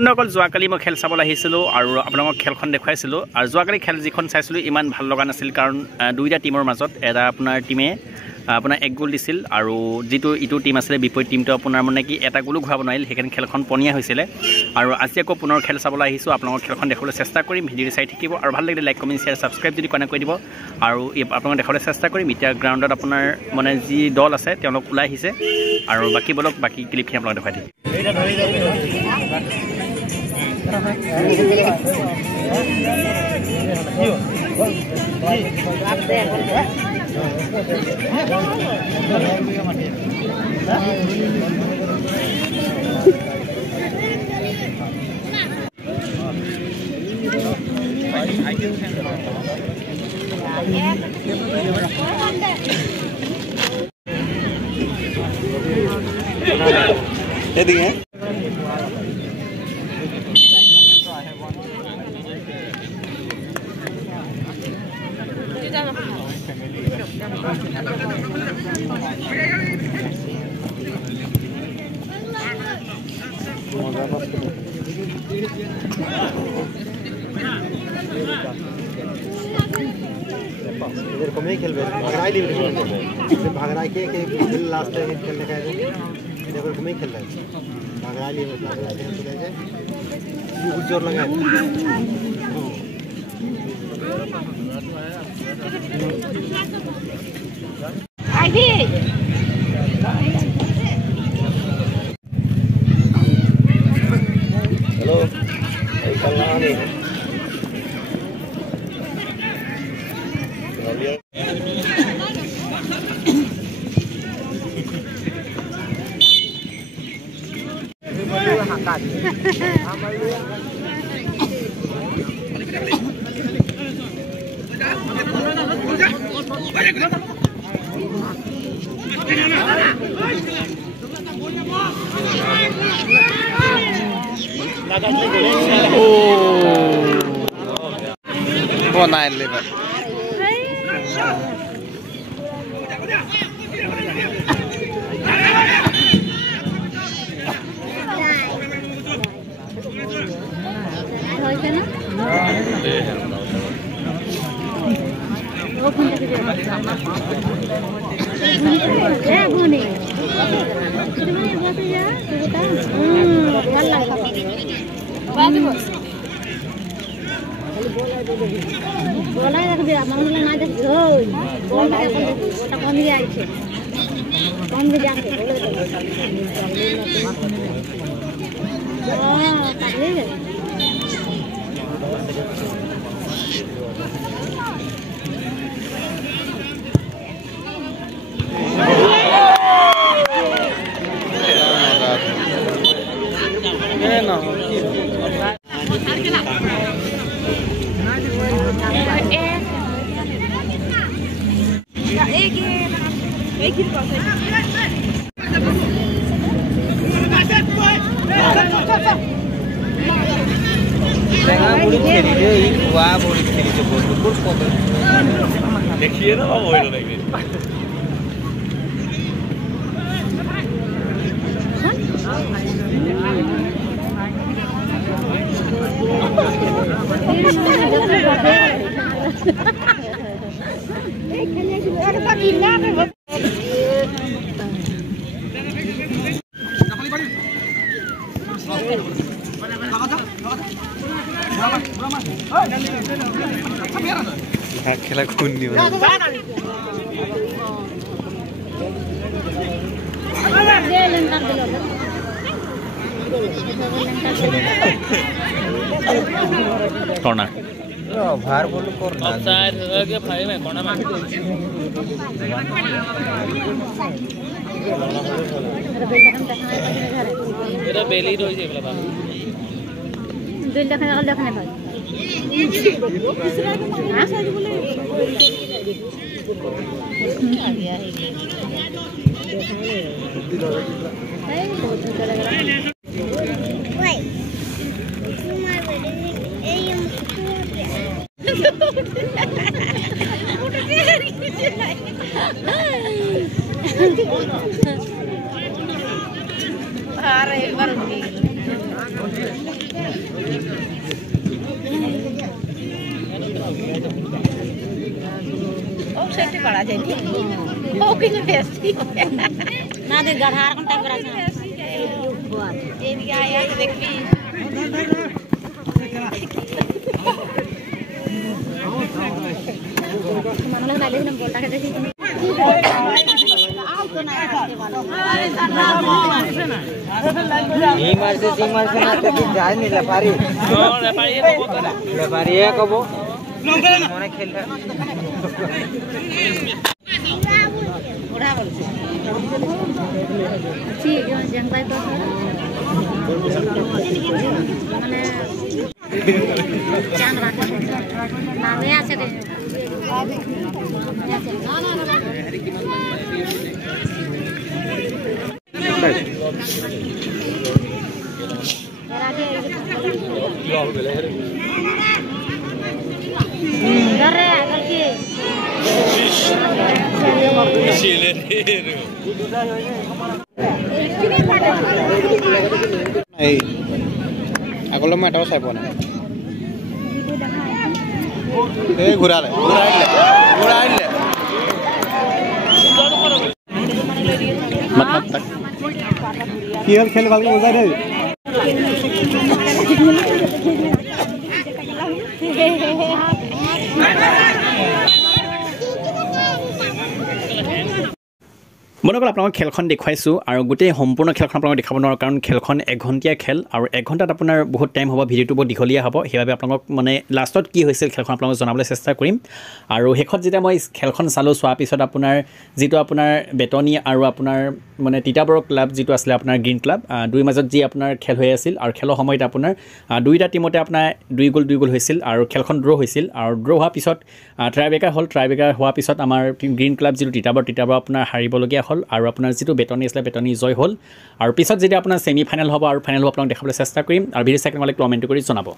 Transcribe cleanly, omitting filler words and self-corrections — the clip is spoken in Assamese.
বন্ধুসকল যোৱাকালি মই খেল চাবলৈ আহিছিলোঁ আৰু আপোনালোকক খেলখন দেখুৱাইছিলোঁ আৰু যোৱাকালি খেল যিখন চাইছিলোঁ ইমান ভাল লগা নাছিল কাৰণ দুইটা টিমৰ মাজত এটা আপোনাৰ টিমে আপোনাৰ এক গোল দিছিল আৰু যিটো ইটো টিম আছিলে বিপৰীত টিমটো আপোনাৰ মানে কি এটা গোলো ঘূৰাব নোৱাৰিল সেইকাৰণে খেলখন পনীয়া হৈছিলে আৰু আজি আকৌ পুনৰ খেল চাবলৈ আহিছোঁ আপোনালোকক খেলখন দেখাবলৈ চেষ্টা কৰিম ভিডিঅ'টো চাই থাকিব আৰু ভাল লাগিলে লাইক কমেণ্ট শ্বেয়াৰ ছাবস্ক্ৰাইব যদি কোনে কৰি দিব আৰু আপোনালোকক দেখাবলৈ চেষ্টা কৰিম এতিয়া গ্ৰাউণ্ডত আপোনাৰ মানে যি দল আছে তেওঁলোক ওলাই আহিছে আৰু বাকী বলক বাকী ক্লিপখিনি আপোনালোকক দেখুৱাই দিম এদিকে এরকম খেলবে ভাগড়াই লিবে ভাগড়াই কে লাস্ট খেলনে का এরকম খেলবে ভাগড়াই লিবে ভাগড়াই চলে যায় বহুত জোর লাগায় আইবি হ্যালো এই কালানে বনাই লেবাৰ बोला रख दे मामला ना देख हो कौन के कौन के आई छे कौन के जाके बोले हां काहे না एक ही पास है দেখা বুড়ি খেলি রে এই কুয়া বুড়ি খেলি যে বল বল কত দেখিয়ে না বাবা হইলো নাকি খেলা কোন নিও করনা ভার বল করনা অফসাইড হয়ে গিয়ে ভাই মে কোনা মে এটা বেলি রই যায় বলা বাবা দিল দেখানে ভাই हां साइड बोले आ गया है है बहुत अच्छा लग रहा है ओए तुम्हारे बेटे ए ये अरे एक बार पड़ा जाए ओ कि बेसी ना दे गधार कोन टाइप रहा ये भी आया तो देख भी मनला ना लेकिन बोलता के देखी ई मार से ना तो जाय नहीं लेपारी लेपारी है कबो मने खेल उड़ा बोल ठीक है जंगल तो माने चांद रात ना वे आ सके আগলৈ মই এটাও চাই পোৱা নাই এই ঘূৰালে কি হ'ল খেল ভালকৈ বুজাই দেই বন্ধুসকল আপোনালোকক খেলখন দেখুৱাইছোঁ আৰু গোটেই সম্পূৰ্ণ খেলখন আপোনালোকক দেখাব নোৱাৰোঁ কাৰণ খেলখন 1 ঘণ্টীয়া খেল আৰু 1 ঘণ্টাত আপোনাৰ বহুত টাইম হ'ব ভিডিঅ'টো বহুত দীঘলীয়া হ'ব সেইবাবে আপোনালোকক মানে লাষ্টত কি হৈছিল খেলখন আপোনালোকক জনাবলৈ চেষ্টা কৰিম আৰু শেষত যেতিয়া মই খেলখন চালোঁ চোৱাৰ পিছত আপোনাৰ যিটো আপোনাৰ বেটনী আৰু আপোনাৰ মানে তিতাবৰ ক্লাব যিটো আছিলে আপোনাৰ গ্ৰীণ ক্লাব দুই মাজত যি আপোনাৰ খেল হৈ আছিল আৰু খেলৰ সময়ত আপোনাৰ দুইটা টিমতে আপোনাৰ 2 গ'ল হৈছিল আৰু খেলখন ড্ৰ হৈছিল আৰু ড্ৰ হোৱাৰ পিছত ট্ৰাইব্ৰেকাৰ হোৱাৰ পিছত আমাৰ গ্ৰীণ ক্লাব যিটো তিতাবৰ আপোনাৰ হাৰিবলগীয়া হ'ল আৰু আপোনাৰ যিটো বেটনী আছিলে বেটনী জয় হ'ল আৰু পিছত যেতিয়া আপোনাৰ ছেমি ফাইনেল হ'ব আৰু ফাইনেল হ'ব আপোনাক দেখাবলৈ চেষ্টা কৰিম আৰু ভিডিঅ' চাই আপোনালোকে কমেণ্ট কৰি জনাব